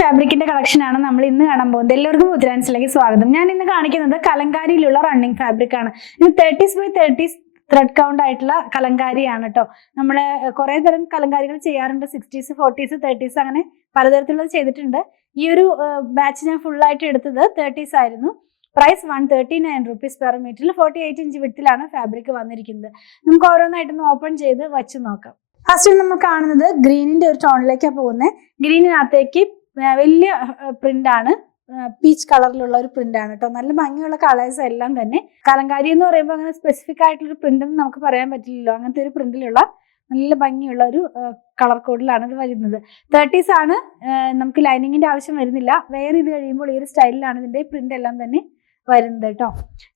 ഫാബ്രിക്കിന്റെ collection ആണ് നമ്മൾ ഇന്ന് കാണാൻ പോകുന്നത്. എല്ലാവർക്കും ഉത്തരാൻസിലേക്ക് സ്വാഗതം. ഞാൻ ഇന്ന് കാണിക്കുന്നത് കലങ്കാരിയിലുള്ള റണ്ണിങ് ഫാബ്രിക് ആണ്. ഇത് 30s ത്രെഡ് കൗണ്ട് ആയിട്ടുള്ള കലങ്കാരിയാണ് കേട്ടോ. നമ്മള് കുറെ തരം കലങ്കാരികൾ ചെയ്യാറുണ്ട്. 60s, 40s, 30s അങ്ങനെ പലതരത്തിലുള്ളത് ചെയ്തിട്ടുണ്ട്. ഈ ഒരു ബാച്ച് ഞാൻ ഫുൾ ആയിട്ട് എടുത്തത് 30s ആയിരുന്നു. പ്രൈസ് 139 rupees പെർ മീറ്ററിൽ 48 ഇഞ്ച് വിട്ടിലാണ് ഫാബ്രിക് വന്നിരിക്കുന്നത്. നമുക്ക് ഓരോന്നായിട്ടൊന്ന് ഓപ്പൺ ചെയ്ത് വച്ച് നോക്കാം. ഫസ്റ്റ് നമ്മൾ കാണുന്നത് ഗ്രീനിന്റെ ഒരു ടോണിലേക്കാണ് പോകുന്നത്. ഗ്രീനിനകത്തേക്ക് വലിയ പ്രിന്റ് ആണ്, പീച്ച് കളറിലുള്ള ഒരു പ്രിന്റ് ആണ് കേട്ടോ. നല്ല ഭംഗിയുള്ള കളേഴ്സ് എല്ലാം തന്നെ. കലങ്കാരി എന്ന് പറയുമ്പോൾ അങ്ങനെ സ്പെസിഫിക് ആയിട്ടുള്ള പ്രിന്റ് ഒന്നും നമുക്ക് പറയാൻ പറ്റില്ലല്ലോ. അങ്ങനത്തെ ഒരു പ്രിന്റിലുള്ള നല്ല ഭംഗിയുള്ള ഒരു കളർ കോഡിലാണ് ഇത് വരുന്നത്. 30s ആണ്. നമുക്ക് ലൈനിങ്ങിന്റെ ആവശ്യം വരുന്നില്ല. വെയർ ചെയ്ത് കഴിയുമ്പോൾ ഈ ഒരു സ്റ്റൈലിലാണ് ഇതിന്റെ പ്രിന്റ് എല്ലാം തന്നെ വരുന്നത് കേട്ടോ.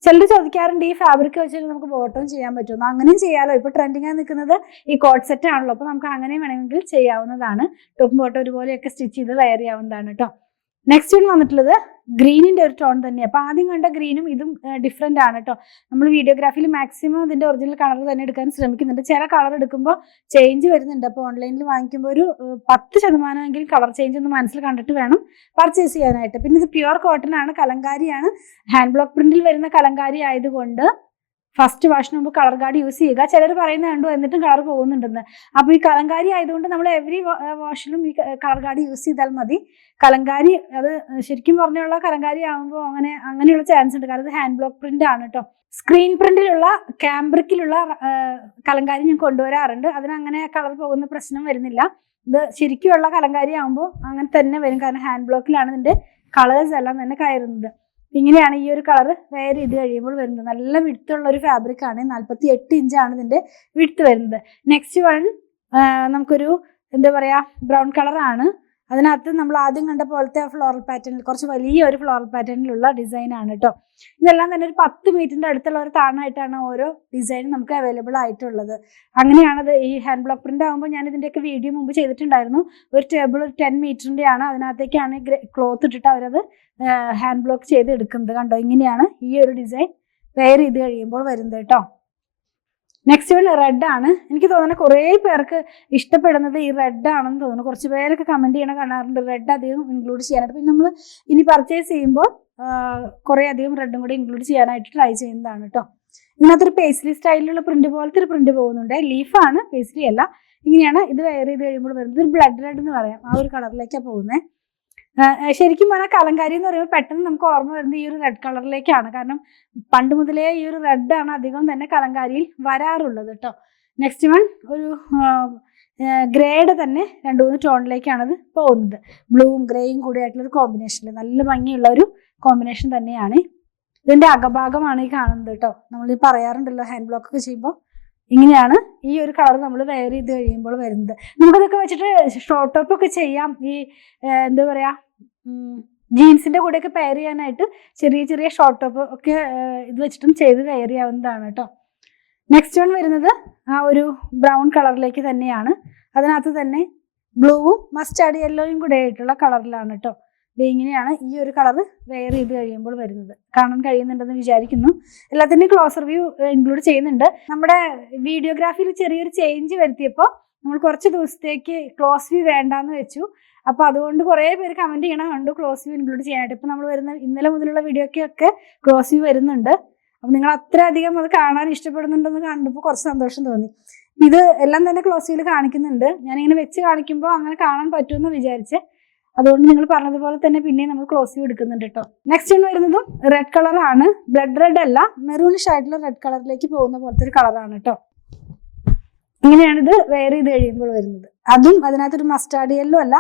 ചിലർ ചോദിക്കാറുണ്ട് ഈ ഫാബ്രിക് വെച്ചിട്ട് നമുക്ക് ബോട്ടം ചെയ്യാൻ പറ്റുമോ? അങ്ങനെയും ചെയ്യാമല്ലോ. ഇപ്പൊ ട്രെൻഡിങ് ആയി നിൽക്കുന്നത് ഈ കോട്ട് സെറ്റ് ആണല്ലോ. അപ്പൊ നമുക്ക് അങ്ങനെ വേണമെങ്കിൽ ചെയ്യാവുന്നതാണ്. ടോപ്പും ബോട്ടം ഒരുപോലെയൊക്കെ സ്റ്റിച്ച് ചെയ്ത് വെയർ ചെയ്യാവുന്നതാണ് കേട്ടോ. നെക്സ്റ്റ് വൺ വന്നിട്ടുള്ളത് ഗ്രീനിന്റെ ഒരു ടോൺ തന്നെയാണ്. അപ്പൊ ആദ്യം കണ്ട ഗ്രീനും ഇതും ഡിഫറെന്റ് ആണ് കേട്ടോ. നമ്മൾ വീഡിയോഗ്രാഫിയിൽ മാക്സിമം ഇതിന്റെ ഒറിജിനൽ കളർ തന്നെ എടുക്കാൻ ശ്രമിക്കുന്നുണ്ട്. ചില കളർ എടുക്കുമ്പോൾ ചേഞ്ച് വരുന്നുണ്ട്. അപ്പോൾ ഓൺലൈനിൽ വാങ്ങിക്കുമ്പോൾ ഒരു 10% കളർ ചേഞ്ച് ഒന്ന് മനസ്സിൽ കണ്ടിട്ട് വേണം പർച്ചേസ് ചെയ്യാനായിട്ട്. പിന്നെ ഇത് പ്യുവർ കോട്ടൺ ആണ്, കലങ്കാരിയാണ്. ഹാൻഡ് ബ്ലോക്ക് പ്രിന്റിൽ വരുന്ന കലങ്കാരി ആയതുകൊണ്ട് ഫസ്റ്റ് വാഷിന് മുമ്പ് കളർ ഗാർഡ് യൂസ് ചെയ്യുക. ചിലർ പറയുന്നത് കണ്ടു എന്നിട്ടും കളർ പോകുന്നുണ്ടെന്ന്. അപ്പോൾ ഈ കലങ്കാരി ആയതുകൊണ്ട് നമ്മൾ എവറി വാഷിലും ഈ കളർ ഗാർഡ് യൂസ് ചെയ്താൽ മതി. കലങ്കാരി അത് ശരിക്കും പറഞ്ഞുള്ള കലങ്കാരി ആകുമ്പോൾ അങ്ങനെയുള്ള ചാൻസ് ഉണ്ട്. കാരണം ഇത് ഹാൻഡ് ബ്ലോക്ക് പ്രിന്റ് ആണ് കേട്ടോ. സ്ക്രീൻ പ്രിന്റിലുള്ള ക്യാമ്പ്രിക്കിലുള്ള കലങ്കാരി ഞാൻ കൊണ്ടുവരാറുണ്ട്. അതിനങ്ങനെ കളർ പോകുന്ന പ്രശ്നം വരുന്നില്ല. ഇത് ശരിക്കുമുള്ള കലങ്കാരി ആകുമ്പോൾ അങ്ങനെ തന്നെ വരും. കാരണം ഹാൻഡ് ബ്ലോക്കിലാണ് ഇതിന്റെ കളേഴ്സ് എല്ലാം തന്നെ കയറുന്നത്. ഇങ്ങനെയാണ് ഈ ഒരു കളർ വെയർ ചെയ്ത് കഴിയുമ്പോൾ വരുന്നത്. നല്ല വിഡ്ത്തുള്ള ഒരു ഫാബ്രിക് ആണ്. 48 ഇഞ്ചാണ് ഇതിന്റെ വിഡ്ത്ത് വരുന്നത്. നെക്സ്റ്റ് വൺ നമുക്കൊരു എന്താ പറയാ ബ്രൗൺ കളറാണ്. അതിനകത്ത് നമ്മൾ ആദ്യം കണ്ട പോലത്തെ ഫ്ലോറൽ പാറ്റേണിൽ കുറച്ച് വലിയ ഒരു ഫ്ലോറൽ പാറ്റേണിലുള്ള ഡിസൈൻ ആണ് കേട്ടോ. ഇതെല്ലാം തന്നെ ഒരു 10 മീറ്ററിന്റെ അടുത്തുള്ള ഒരു താണായിട്ടാണ് ഓരോ ഡിസൈനും നമുക്ക് അവൈലബിൾ ആയിട്ടുള്ളത്. അങ്ങനെയാണത്. ഈ ഹാൻഡ് ബ്ലോക്ക് പ്രിന്റ് ആകുമ്പോൾ ഞാൻ ഇതിന്റെയൊക്കെ വീഡിയോ മുമ്പ് ചെയ്തിട്ടുണ്ടായിരുന്നു. ഒരു ടേബിൾ ഒരു 10 മീറ്ററിന്റെ ആണ്. അതിനകത്തേക്കാണ് ക്ലോത്ത് ഇട്ടിട്ട് അവരത് ഹാൻഡ് ബ്ലോക്ക് ചെയ്ത് എടുക്കുന്നത്. കണ്ടോ, ഇങ്ങനെയാണ് ഈ ഒരു ഡിസൈൻ വെയർ ചെയ്ത് കഴിയുമ്പോൾ വരുന്നത് കേട്ടോ. നെക്സ്റ്റ് വൺ റെഡ് ആണ്. എനിക്ക് തോന്നുന്നത് കുറേ പേർക്ക് ഇഷ്ടപ്പെടുന്നത് ഈ റെഡ് ആണെന്ന് തോന്നുന്നു. കുറച്ച് പേരൊക്കെ കമന്റ് ചെയ്യണ കാണാറുണ്ട് റെഡ് അധികം ഇൻക്ലൂഡ് ചെയ്യാനായിട്ട്. പിന്നെ നമ്മൾ ഇനി പർച്ചേസ് ചെയ്യുമ്പോൾ കുറേ അധികം റെഡും കൂടി ഇൻക്ലൂഡ് ചെയ്യാനായിട്ട് ട്രൈ ചെയ്യുന്നതാണ് കേട്ടോ. ഇതിനകത്തൊരു പേസ്ലി സ്റ്റൈലിലുള്ള പ്രിന്റ് പോലത്തെ ഒരു പ്രിന്റ് പോകുന്നുണ്ട്. ലീഫാണ്, പേസ്ലി അല്ല. ഇങ്ങനെയാണ് ഇത് വെയർ ചെയ്ത് കഴിയുമ്പോൾ വരുന്നത്. ഒരു ബ്ലഡ് റെഡ് എന്ന് പറയാം. ആ ഒരു കളറിലേക്കാണ് പോകുന്നത്. ശരിക്കും പറഞ്ഞാൽ കലങ്കാരി എന്ന് പറയുമ്പോൾ പെട്ടെന്ന് നമുക്ക് ഓർമ്മ വരുന്നത് ഈ ഒരു റെഡ് കളറിലേക്കാണ്. കാരണം പണ്ട് മുതലേ ഈ ഒരു റെഡ് ആണ് അധികം തന്നെ കലങ്കാരിയിൽ വരാറുള്ളത് കേട്ടോ. നെക്സ്റ്റ് വൺ ഒരു ഗ്രേയുടെ തന്നെ 2-3 ടോണിലേക്കാണത് പോകുന്നത്. ബ്ലൂവും ഗ്രേയും കൂടി ആയിട്ടുള്ള ഒരു കോമ്പിനേഷനിൽ നല്ല ഭംഗിയുള്ള ഒരു കോമ്പിനേഷൻ തന്നെയാണ്. ഇതിന്റെ അകഭാഗമാണ് ഈ കാണുന്നത് കേട്ടോ. നമ്മൾ ഈ പറയാറുണ്ടല്ലോ ഹാൻഡ് ബ്ലോക്ക് ഒക്കെ ചെയ്യുമ്പോൾ ഇങ്ങനെയാണ് ഈ ഒരു കളർ നമ്മൾ വെയർ ചെയ്ത് കഴിയുമ്പോൾ വരുന്നത്. നമുക്കതൊക്കെ വെച്ചിട്ട് ഷോർട്ട് ടോപ്പ് ഒക്കെ ചെയ്യാം. ഈ എന്താ പറയാ ജീൻസിന്റെ കൂടെയൊക്കെ പെയർ ചെയ്യാനായിട്ട് ചെറിയ ചെറിയ ഷോർട്ട് ടോപ്പ് ഒക്കെ ഇത് വെച്ചിട്ടും ചെയ്ത് വെയർ ചെയ്യാവുന്നതാണ് കേട്ടോ. നെക്സ്റ്റ് വൺ വരുന്നത് ആ ഒരു ബ്രൗൺ കളറിലേക്ക് തന്നെയാണ്. അതിനകത്ത് തന്നെ ബ്ലൂവും മസ്റ്റാർഡ് യെല്ലോയും കൂടെ ആയിട്ടുള്ള കളറിലാണ് കേട്ടോ. ഇത് ഇങ്ങനെയാണ് ഈ ഒരു കളർ വെയർ ചെയ്ത് കഴിയുമ്പോൾ വരുന്നത്. കാണാൻ കഴിയുന്നുണ്ടെന്ന് വിചാരിക്കുന്നു. എല്ലാത്തിൻ്റെയും ക്ലോസർ വ്യൂ ഇൻക്ലൂഡ് ചെയ്യുന്നുണ്ട്. നമ്മുടെ വീഡിയോഗ്രാഫിയിൽ ചെറിയൊരു ചേഞ്ച് വരുത്തിയപ്പോൾ നമ്മൾ കുറച്ച് ദിവസത്തേക്ക് ക്ലോസ് വ്യൂ വേണ്ടാന്ന് വെച്ചു. അപ്പോൾ അതുകൊണ്ട് കുറേ പേര് കമന്റ് ചെയ്യണം കണ്ടു ക്ലോസ് വ്യൂ ഇൻക്ലൂഡ് ചെയ്യാനായിട്ട്. ഇപ്പം നമ്മൾ വരുന്ന ഇന്നലെ മുതലുള്ള വീഡിയോക്കൊക്കെ ക്ലോസ് വ്യൂ വരുന്നുണ്ട്. അപ്പം നിങ്ങൾ അത്രയധികം അത് കാണാൻ ഇഷ്ടപ്പെടുന്നുണ്ടെന്ന് കണ്ടപ്പോൾ കുറച്ച് സന്തോഷം തോന്നി. ഇത് എല്ലാം തന്നെ ക്ലോസ് വ്യൂവിൽ കാണിക്കുന്നുണ്ട്. ഞാനിങ്ങനെ വെച്ച് കാണിക്കുമ്പോൾ അങ്ങനെ കാണാൻ പറ്റുമെന്ന് വിചാരിച്ച് അതുകൊണ്ട് നിങ്ങൾ പറഞ്ഞതുപോലെ തന്നെ പിന്നെ നമ്മൾ ക്ലോസ് വ്യൂ എടുക്കുന്നുണ്ട് കേട്ടോ. നെക്സ്റ്റ് വരുന്നതും റെഡ് കളറാണ്. ബ്ലഡ് റെഡ് അല്ല, മെറൂണിഷ് ആയിട്ടുള്ള റെഡ് കളറിലേക്ക് പോകുന്ന പോലത്തെ ഒരു കളറാണ് കേട്ടോ. ഇങ്ങനെയാണ് ഇത് വെയർ ചെയ്ത് കഴിയുമ്പോൾ വരുന്നത്. അതും അതിനകത്തൊരു മസ്റ്റാർഡ് യെല്ലോ അല്ല,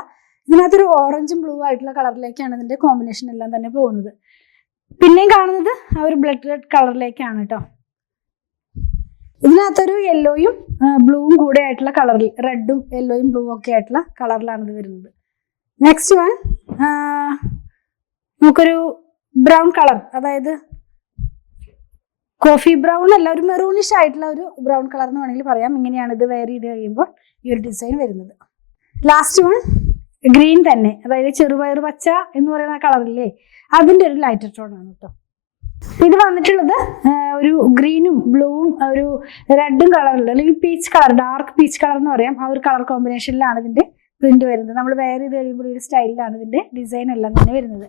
ഇതിനകത്തൊരു ഓറഞ്ചും ബ്ലൂ ആയിട്ടുള്ള കളറിലേക്കാണ് ഇതിന്റെ കോമ്പിനേഷൻ എല്ലാം തന്നെ പോകുന്നത്. പിന്നെയും കാണുന്നത് ആ ഒരു ബ്ലഡ് റെഡ് കളറിലേക്കാണ് കേട്ടോ. ഇതിനകത്തൊരു യെല്ലോയും ബ്ലൂവും കൂടെ ആയിട്ടുള്ള കളറിൽ, റെഡും യെല്ലോയും ബ്ലൂ ഒക്കെ ആയിട്ടുള്ള കളറിലാണ് ഇത് വരുന്നത്. നെക്സ്റ്റ് വൺ നമുക്കൊരു ബ്രൗൺ കളർ, അതായത് കോഫി ബ്രൗൺ അല്ല, ഒരു മെറൂണിഷ് ആയിട്ടുള്ള ഒരു ബ്രൗൺ കളർ എന്ന് വേണമെങ്കിൽ പറയാം. ഇങ്ങനെയാണ് ഇത് വെയർ ചെയ്ത് കഴിയുമ്പോൾ ഈ ഒരു ഡിസൈൻ വരുന്നത്. ലാസ്റ്റ് വൺ ഗ്രീൻ തന്നെ, അതായത് ചെറുപയർ പച്ച എന്ന് പറയുന്ന കളറില്ലേ, അതിന്റെ ഒരു ലൈറ്റർ ടോൺ ആണ് കേട്ടോ. ഇത് വന്നിട്ടുള്ളത് ഒരു ഗ്രീനും ബ്ലൂവും ഒരു റെഡും കളറിൽ, അല്ലെങ്കിൽ peach colour, dark peach colour എന്ന് പറയാം. ആ ഒരു കളർ കോമ്പിനേഷനിലാണ് ഇതിന്റെ പ്രിന്റ് വരുന്നത്. നമ്മൾ വെയർ ചെയ്ത് കഴിയുമ്പോൾ ഈ ഒരു സ്റ്റൈലിലാണ് ഇതിന്റെ ഡിസൈൻ എല്ലാം തന്നെ വരുന്നത്.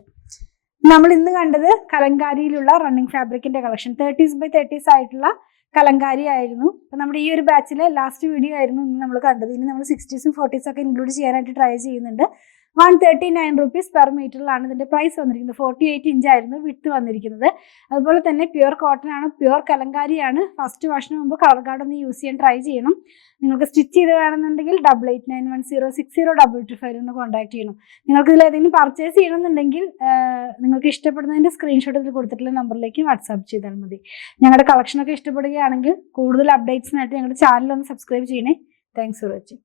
നമ്മൾ ഇന്ന് കണ്ടത് കലങ്കാരിയിലുള്ള റണ്ണിങ് ഫാബ്രിക്കിന്റെ കളക്ഷൻ 30s by 30s ആയിട്ടുള്ള കലങ്കാരി ആയിരുന്നു. അപ്പൊ നമ്മുടെ ഈ ഒരു ബാച്ചിലെ ലാസ്റ്റ് വീഡിയോ ആയിരുന്നു ഇന്ന് നമ്മൾ കണ്ടത്. ഇനി നമ്മൾ 60s 40s ഒക്കെ ഇൻക്ലൂഡ് ചെയ്യാനായിട്ട് ട്രൈ ചെയ്യുന്നുണ്ട്. 139 rupees പെർ മീറ്ററിലാണ് ഇതിന്റെ പ്രൈസ് വന്നിരിക്കുന്നത്. 48 ഇഞ്ച് ആയിരുന്നു വിഡ്ത്ത് വന്നിരിക്കുന്നത്. അതുപോലെ തന്നെ പ്യുവർ കോട്ടൺ ആണ്, പ്യുവർ കലങ്കാരിയാണ്. ഫസ്റ്റ് വാഷിന് മുമ്പ് കളർ ഗാർഡ് ഒന്ന് യൂസ് ചെയ്യാൻ ട്രൈ ചെയ്യണം. നിങ്ങൾക്ക് സ്റ്റിച്ച് ചെയ്ത് വേണമെന്നുണ്ടെങ്കിൽ 8891060225 ഒന്ന് കോൺടാക്ട് ചെയ്യണം. നിങ്ങൾക്ക് ഇതിൽ ഏതെങ്കിലും പർച്ചേസ് ചെയ്യണമെന്നുണ്ടെങ്കിൽ നിങ്ങൾക്ക് ഇഷ്ടപ്പെടുന്നതിന്റെ സ്ക്രീൻഷോട്ട് ഇതിൽ കൊടുത്തിട്ടുള്ള നമ്പറിലേക്ക് വാട്സാപ്പ് ചെയ്താൽ മതി. ഞങ്ങളുടെ കളക്ഷനൊക്കെ ഇഷ്ടപ്പെടുകയാണെങ്കിൽ കൂടുതൽ അപ്ഡേറ്റ്സിനായിട്ട് ഞങ്ങളുടെ ചാനൽ ഒന്ന് സബ്സ്ക്രൈബ് ചെയ്യണേ. Thanks for watching.